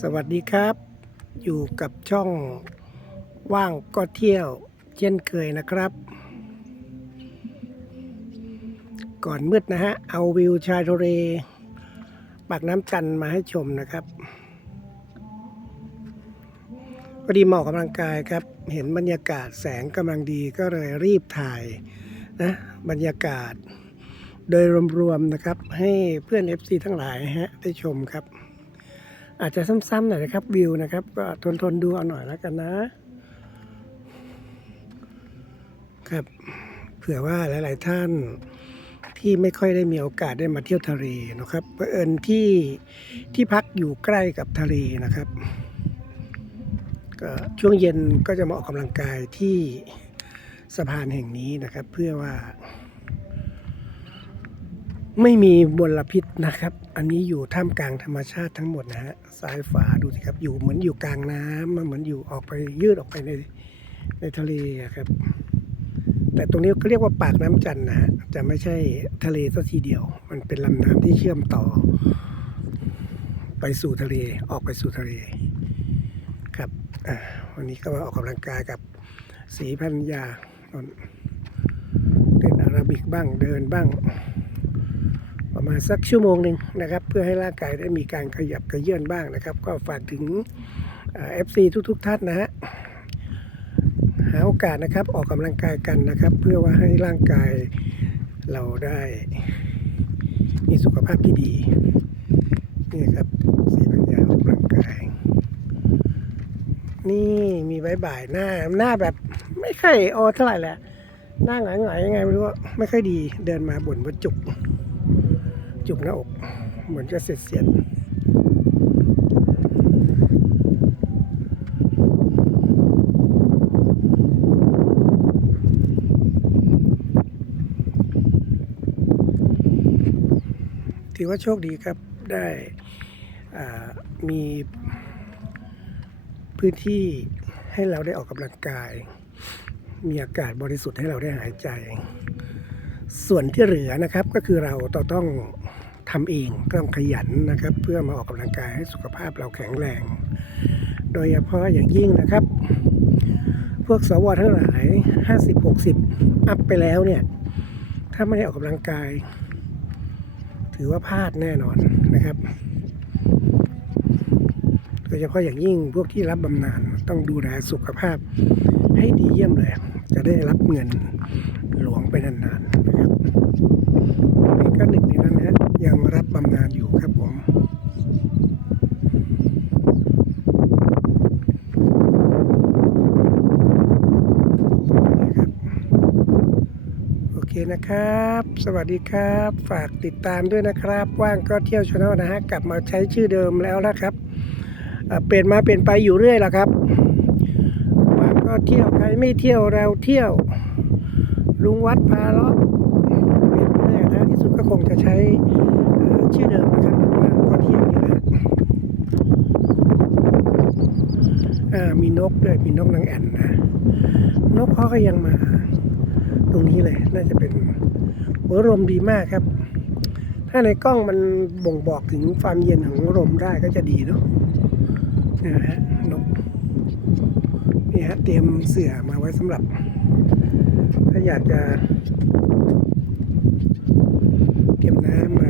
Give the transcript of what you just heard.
สวัสดีครับ อยู่กับช่องว่างก็เที่ยวเช่นเคยนะครับ ก่อนมืดนะฮะ เอาวิวชายทะเลปากน้ำจันมาให้ชมนะครับพอดีเหมาะกำลังกายครับ เห็นบรรยากาศแสงกำลังดีก็เลยรีบถ่ายนะบรรยากาศโดยรวมๆนะครับ ให้เพื่อน FC ทั้งหลายฮะได้ชมครับ อาจจะซ้ำๆหน่อยนะครับวิวนะครับ ก็ทนทนๆดูเอาหน่อยแล้วกันนะ ครับ เผื่อว่าหลาย ๆ ท่านที่ไม่ค่อยได้มีโอกาสได้มาเที่ยวทะเลนะครับเผอิญที่ที่พักอยู่ใกล้กับทะเลนะครับก็ช่วงเย็นก็จะมาออกกำลังกายที่สะพานแห่งนี้นะครับ เพื่อว่า ไม่มีมลพิษนะครับ อันนี้อยู่ท่ามกลางธรรมชาติทั้งหมดนะฮะซ้ายฝาดูสิครับ อยู่เหมือนอยู่กลางน้ำมันเหมือนอยู่ออกไปยืดออกไปในในทะเลครับ แต่ตรงนี้ก็เรียกว่าปากน้ำจันนะฮะจะไม่ใช่ทะเลสัทีเดียว มันเป็นลำน้ำที่เชื่อมต่อ ไปสู่ทะเลออกไปสู่ทะเล ครับวันนี้ก็มาออกกำลังกายกับสีพันยานนเต้นอาราบิกบ้างเดินบ้าง มาณสักชั่วโมงหนึ่งนะครับ เพื่อให้ร่างกายได้มีการขยับกระเยื่อนบ้างนะครับ ก็ฝากถึงเอฟซีทุก ๆ ท่านนะฮะหาโอกาสนะครับออกกำลังกายกันนะครับ เพื่อว่าให้ร่างกายเราได้ มีสุขภาพที่ดีนี่ครับสีปัญญาออกกำลังกาย นี่มีใบบ่ายหน้าหน้าแบบไม่ค่อยโออเท่าไหร่แหละหน้าหงายๆยังไงไม่รู้ว่าไม่ค่อยดีเดินมาบ่นว่าจุก จุกหน้าอก เหมือนจะเสียดเสียดถือว่าโชคดีครับได้มีพื้นที่ให้เราได้ออกกำลังกาย มีอากาศบริสุทธิ์ให้เราได้หายใจ ส่วนที่เหลือนะครับก็คือเราต้องทำเองต้องขยันนะครับ เพื่อมาออกกำลังกายให้สุขภาพเราแข็งแรง โดยเฉพาะอย่างยิ่งนะครับ พวกสวทั้งหลาย 50 60 อัพไปแล้วเนี่ย ถ้าไม่ได้ออกกำลังกาย ถือว่าพลาดแน่นอนนะครับ โดยเฉพาะอย่างยิ่งพวกที่รับบำนาญต้องดูแลสุขภาพให้ดีเยี่ยมเลย จะได้รับเงินหลวงไปนานๆนะครับนี่ก็หนึ่งในนั้นนะยังรับบำนาญอยู่ครับผมนะครับโอเคนะครับ สวัสดีครับ ฝากติดตามด้วยนะครับ ว่างก็เที่ยวชาแนลนะฮะ กลับมาใช้ชื่อเดิมแล้วนะครับ เปลี่ยนมาเปลี่ยนไปอยู่เรื่อยล้วครับว่างก็เที่ยวใครไม่เที่ยวเราเที่ยว ลุงวัดพาเลาะเปลี่ยนไปเรื่อยนะที่สุดก็คงจะใช้ชื่อเดิมนะครับว่าก็เที่ยวนี่แหละอ่ามีนกด้วยมีนกนางแอ่นนะ นกเขาก็ยังมา ตรงนี้เลยน่าจะเป็นหัวลมดีมากครับ ถ้าในกล้องมันบ่งบอกถึงความเย็นของลมได้ก็จะดีเนาะ นี่ฮะนกนี่ฮะเตรียมเสื่อมาไว้สำหรับ ถ้าอยากจะ เตรียมน้ำมา